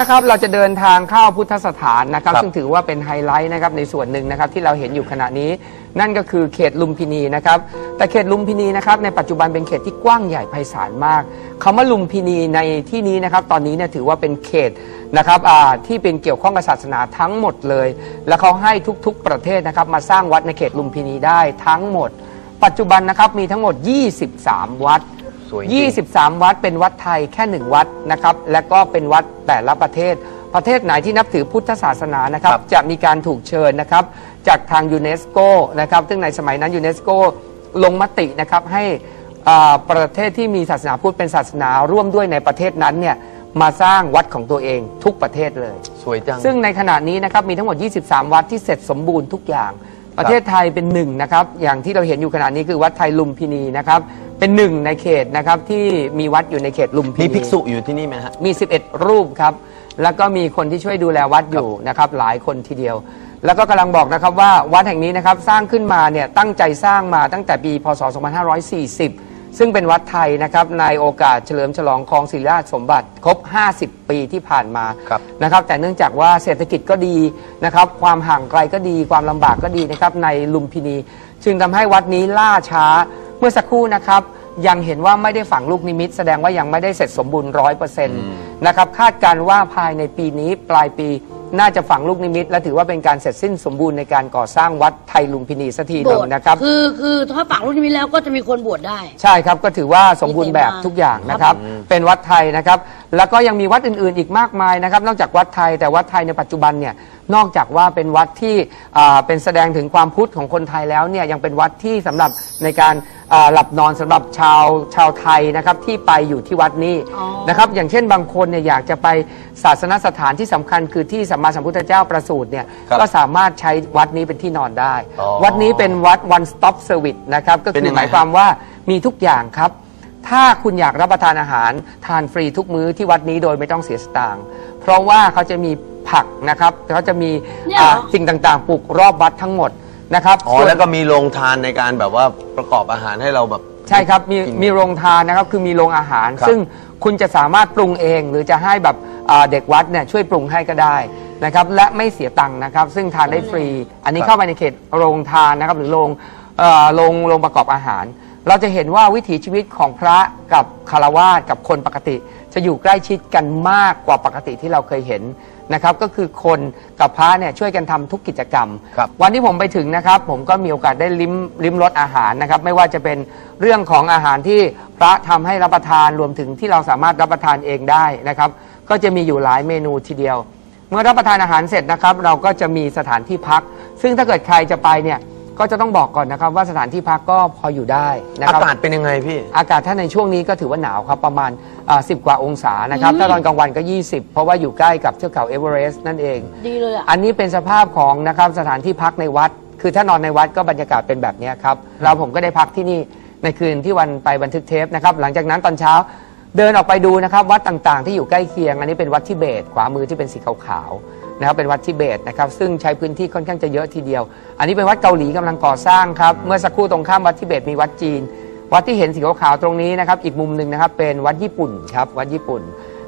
นะครับเราจะเดินทางเข้าพุทธสถานนะครับ ครับซึ่งถือว่าเป็นไฮไลท์นะครับในส่วนหนึ่งนะครับที่เราเห็นอยู่ขณะนี้ นั่นก็คือเขตลุมพินีนะครับแต่เขตลุมพินีนะครับในปัจจุบันเป็นเขตที่กว้างใหญ่ไพศาลมากคำว่าลุมพินีในที่นี้นะครับตอนนี้เนี่ยถือว่าเป็นเขตนะครับอ่าที่เป็นเกี่ยวข้องกับศาสนาทั้งหมดเลย และเขาให้ทุกๆประเทศนะครับมาสร้างวัดในเขตลุมพินีได้ทั้งหมด ปัจจุบันนะครับมีทั้งหมด 23 วัด สวยจริง 23 วัดเป็นวัดไทยแค่หนึ่งวัดนะครับ และก็เป็นวัดแต่ละประเทศ ประเทศไหนที่นับถือพุทธศาสนานะครับ ครับ จะมีการถูกเชิญนะครับ จากทางยูเนสโกนะครับ ซึ่งในสมัยนั้นยูเนสโกลงมตินะครับให้อ่าประเทศที่มีศาสนาพุทธเป็นศาสนาร่วมด้วยในประเทศนั้นเนี่ยมาสร้างวัดของตัวเองทุกประเทศเลย สวยจัง ซึ่งในขณะนี้นะครับมีทั้งหมด 23 วัดที่เสร็จสมบูรณ์ทุกอย่าง ประเทศไทยเป็นหนึ่งนะครับ อย่างที่เราเห็นอยู่ขณะนี้คือวัดไทยลุมพินีนะครับ เป็นหนึ่งในเขตนะครับที่มีวัดอยู่ในเขตลุมพินีมีภิกษุอยู่ที่นี่ไหมฮะ มี 11 รูปครับ แล้วก็มีคนที่ช่วยดูแลวัดอยู่นะครับหลายคนทีเดียว แล้วก็กำลังบอกนะครับว่าวัดแห่งนี้นะครับสร้างขึ้นมาเนี่ยตั้งใจสร้างมาตั้งแต่ปีพศ 2540 ซึ่งเป็นวัดไทยนะครับในโอกาสเฉลิมฉลองครองศิริราชสมบัติครบ 50 ปีที่ผ่านมา ครับ นะครับแต่เนื่องจากว่าเศรษฐกิจก็ดีนะครับความห่างไกลก็ดีความลำบากก็ดีนะครับในลุมพินี จึงทำให้วัดนี้ล่าช้า เมื่อสักครู่นะครับ ยังเห็นว่าไม่ได้ฝังลูกนิมิต แสดงว่ายังไม่ได้เสร็จสมบูรณ์ร้อยเปอร์เซ็นต์นะครับคาดการณ์ว่าภายในปีนี้ปลายปีน่าจะฝังลูกนิมิต และถือว่าเป็นการเสร็จสิ้นสมบูรณ์ในการก่อสร้างวัดไทยลุมพินีสักทีหโบนึ่สงถ์นะครับ คือคือถ้าฝังลูกนิมิตแล้วก็จะมีคนบวชได้ ใช่ครับก็ถือว่าสมบูรณ์แบบทุกอย่างนะครับ เป็นวัดไทยนะครับ แล้วก็ยังมีวัดอื่นๆ อีกมากมายนะครับ นอกจากวัดไทยแต่วัดไทยในปัจจุบันเนี่ยนอกจากว่าเป็นวัดที่อ่าเป็นแสดงถึงความพุทธของคนไทยแล้วเนี่ยยังเป็นวัดที่สำหรับในการ อ่าหลับนอนสำหรับชาวชาวไทยนะครับที่ไปอยู่ที่วัดนี้อ๋อ นะครับอย่างเช่นบางคนเนี่ยอยากจะไปศาสนสถานที่สำคัญคือที่สัมมาสัมพุทธเจ้าประสูติเนี่ยครับก็สามารถใช้วัดนี้เป็นที่นอนได้ อ๋อวัดนี้เป็นวัด one stop service นะครับก็เป็นคืยัองไง หมายความว่ามีทุกอย่างครับ ถ้าคุณอยากรับประทานอาหารทานฟรีทุกมื้อที่วัดนี้โดยไม่ต้องเสียสตางค์เพราะว่าเขาจะมีผักนะครับเขาจะมีเนี่ยเหรอ อ่าสิ่งต่างๆปลูกรอบวัดทั้งหมด นะครับอ๋อส่น แล้วก็มีโรงทานในการแบบว่าประกอบอาหารให้เราแบบ ใช่ครับ มีกินมีโรงทานนะครับ คือมีโรงอาหาร ครับซึ่งคุณจะสามารถปรุงเองหรือจะให้แบบอ่าเด็กวัดเนี่ยช่วยปรุงให้ก็ได้นะครับ และไม่เสียตังค์นะครับ ซึ่งทานได้ฟรี อันนี้เข้าไปในเขตโรงทานนะครับ หรือโรงเอ่อโรงโรงประกอบอาหาร เราจะเห็นว่าวิถีชีวิตของพระกับคารวาสกับคนปกติ จะอยู่ใกล้ชิดกันมากกว่าปกติที่เราเคยเห็น นะครับก็คือคนกับพระเนี่ยช่วยกันทำทุกกิจกรรม ครับวันที่ผมไปถึงนะครับผมก็มีโอกาสได้ลิ้มลิ้มรสอาหารนะครับไม่ว่าจะเป็นเรื่องของอาหารที่พระทำให้รับประทานรวมถึงที่เราสามารถรับประทานเองได้นะครับก็จะมีอยู่หลายเมนูทีเดียว เมื่อรับประทานอาหารเสร็จนะครับ เราก็จะมีสถานที่พัก ซึ่งถ้าเกิดใครจะไปเนี่ย ก็จะต้องบอกก่อนนะครับว่าสถานที่พักก็พออยู่ได้นะคอารับ กาศเป็นยังไงพี่ อากาศถ้าในช่วงนี้ก็ถือว่าหนาวครับประมาณสิบกว่าองศานะครับ ถ้าตอนกลางวันก็ 20 เพราะว่าอยู่ใกล้กับเทือกเขาเอเวอเรสต์นั่นเอง ดีเลยอะ อันนี้เป็นสภาพของนะครับสถานที่พักในวัด คือถ้านอนในวัดก็บรรยากาศเป็นแบบเนี้ยครับ เราผมก็ได้พักที่นี่ในคืนที่วันไปบันทึกเทปนะครับ หลังจากนั้นตอนเช้าเดินออกไปดูนะครับ วัดต่างๆ ที่อยู่ใกล้เคียง อันนี้เป็นวัดทิเบต ขวามือที่เป็นสีขาวๆ นะครับเป็นวัดทิเบตนะครับซึ่งใช้พื้นที่ค่อนข้างจะเยอะทีเดียว อันนี้เป็นวัดเกาหลีกำลังก่อสร้างครับเมื่อสักครู่ตรงข้ามวัดทิเบตมีวัดจีน วัดที่เห็นสีขาวๆตรงนี้นะครับอีกมุมหนึ่งนะครับเป็นวัดญี่ปุ่นครับวัดญี่ปุ่น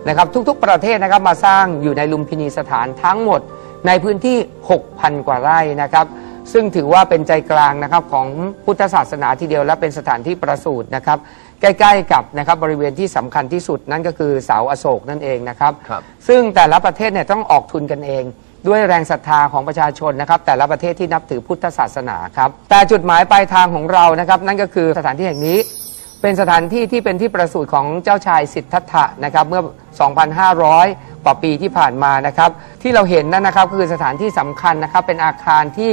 นะครับทุกๆ ประเทศนะครับมาสร้างอยู่ในลุมพินีสถานทั้งหมดในพื้นที่ 6,000 กว่าไร่นะครับซึ่งถือว่าเป็นใจกลางนะครับของพุทธศาสนาทีเดียวและเป็นสถานที่ประสูตินะครับ ใกล้ๆกับนะครับบริเวณที่สำคัญที่สุดนั่นก็คือเสาอโศกนั่นเองนะครับ ครับซึ่งแต่ละประเทศเนี่ยต้องออกทุนกันเอง ด้วยแรงศรัทธาของประชาชนนะครับ แต่ละประเทศที่นับถือพุทธศาสนาครับ แต่จุดหมายปลายทางของเรานะครับ นั่นก็คือสถานที่แห่งนี้ เป็นสถานที่ที่เป็นที่ประสูติของเจ้าชายสิทธัตถะนะครับเมื่อ 2,500 กว่าปีที่ผ่านมานะครับ ที่เราเห็นนั่นนะครับคือสถานที่สำคัญนะครับ เป็นอาคารที่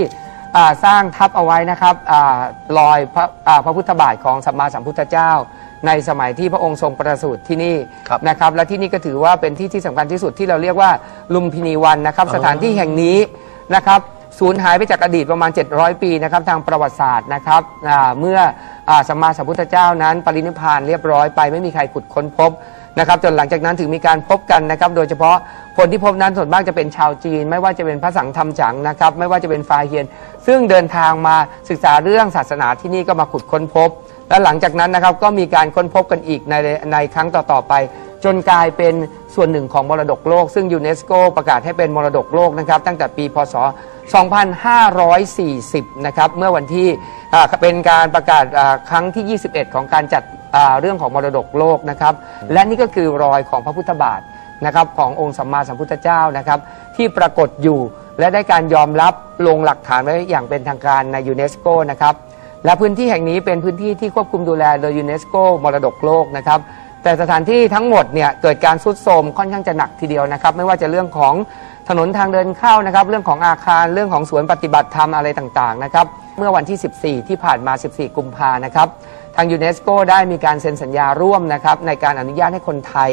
อ่าสร้างทับเอาไว้นะครับอาลอยพระอ่าพระพุทธบาทของสัมมาสัมพุทธเจ้า ในสมัยที่พระองค์ทรงประสูติที่นี่ครับนะครับ และที่นี่ก็ถือว่าเป็นที่ที่สำคัญที่สุดที่เราเรียกว่าลุมพินีวันนะครับ สถานที่แห่งนี้นะครับสูญหายไปจากอดีตประมาณ 700 ปีนะครับทางประวัติศาสตร์นะครับอ่าเมื่ออาสัมมาสัมพุทธเจ้านั้น ปรินิพพานเรียบร้อยไปไม่มีใครขุดค้นพบนะครับจนหลังจากนั้นถึงมีการพบกันนะครับ โดยเฉพาะคนที่พบนั้นส่วนมากจะเป็นชาวจีน ไม่ว่าจะเป็นพระสังฆธรรมจังนะครับ ไม่ว่าจะเป็นฟาเฮียน ซึ่งเดินทางมาศึกษาเรื่องศาสนาที่นี่ก็มาขุดค้นพบ และหลังจากนั้นนะครับก็มีการค้นพบกันอีกในในครั้งต่อๆไป จนกลายเป็นส่วนหนึ่งของมรดกโลก ซึ่งยูเนสโกประกาศให้เป็นมรดกโลกนะครับ ตั้งแต่ปีพศ 2540 นะครับเมื่อวันที่เป็นการประกาศครั้งที่ 21 ของการจัดเรื่องของมรดกโลกนะครับ และนี่ก็คือรอยของพระพุทธบาทนะครับขององค์สัมมาสัมพุทธเจ้านะครับที่ปรากฏอยู่และได้การยอมรับลงหลักฐานไว้อย่างเป็นทางการในยูเนสโกนะครับ และพื้นที่แห่งนี้เป็นพื้นที่ที่ควบคุมดูแลโดยยูเนสโกมรดกโลกนะครับแต่สถานที่ทั้งหมดเนี่ยเกิดการทรุดโทรมค่อนข้างจะหนักทีเดียวนะครับไม่ว่าจะเรื่องของถนนทางเดินเข้านะครับเรื่องของอาคารเรื่องของสวนปฏิบัติธรรมอะไรต่างๆนะครับเมื่อวันที่ 14 ที่ผ่านมา 14 กุมภานะครับทางยูเนสโกได้มีการเซ็นสัญญาร่วมนะครับในการอนุญาตให้คนไทย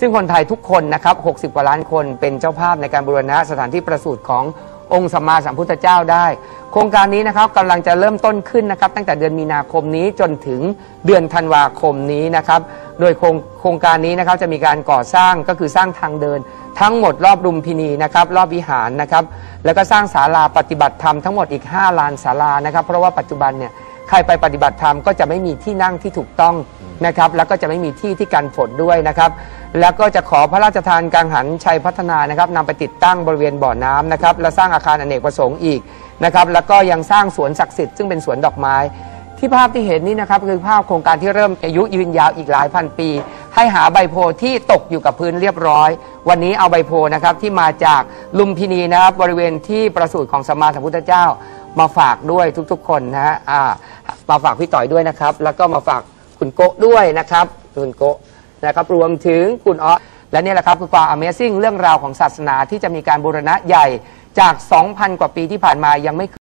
ซึ่งคนไทยทุกคนนะครับ 60 กว่าล้านคนเป็นเจ้าภาพในการบูรณะสถานที่ประสูติของ องค์สัมมาสัมพุทธเจ้าได้ โครงการนี้นะครับกำลังจะเริ่มต้นขึ้นนะครับ ตั้งแต่เดือนมีนาคมนี้จนถึงเดือนธันวาคมนี้นะครับ โดยโครงโครงการนี้นะครับจะมีการก่อสร้างก็คือสร้างทางเดิน ทั้งหมดรอบรุมพินีนะครับรอบวิหารนะครับแล้วก็สร้างศาลาปฏิบัติธรรมทั้งหมดอีก 5 ลานศาลานะครับ เพราะว่าปัจจุบันเนี่ยใครไปปฏิบัติธรรมก็จะไม่มีที่นั่งที่ถูกต้อง นะครับแล้วก็จะไม่มีที่ที่กันฝนด้วยนะครับแล้วก็จะขอพระราชทานกังหันชัยพัฒนานะครับนำไปติดตั้งบริเวณบ่อน้ำนะครับและสร้างอาคารอเนกประสงค์อีกนะครับแล้วก็ยังสร้างสวนศักดิ์สิทธิ์ซึ่งเป็นสวนดอกไม้ที่ภาพที่เห็นนี่นะครับคือภาพโครงการที่เริ่มอายุยืนยาวอีกหลายพันปี ให้หาใบโพธิ์ที่ตกอยู่กับพื้นเรียบร้อย วันนี้เอาใบโพธิ์นะครับที่มาจากลุมพินีนะครับบริเวณที่ประสูติของสมมาสัมพุทธเจ้า มาฝากด้วยทุกๆ คนนะฮะมาฝากพี่ต่อยด้วยนะครับ แล้วก็มาฝาก คุณโกะด้วยนะครับคุณโกะนะครับรวมถึงคุณอ๊อและนี่แหละครับคือความ Amazing เรื่องราวของศาสนาที่จะมีการบูรณะใหญ่จาก 2,000 กว่าปีที่ผ่านมายังไม่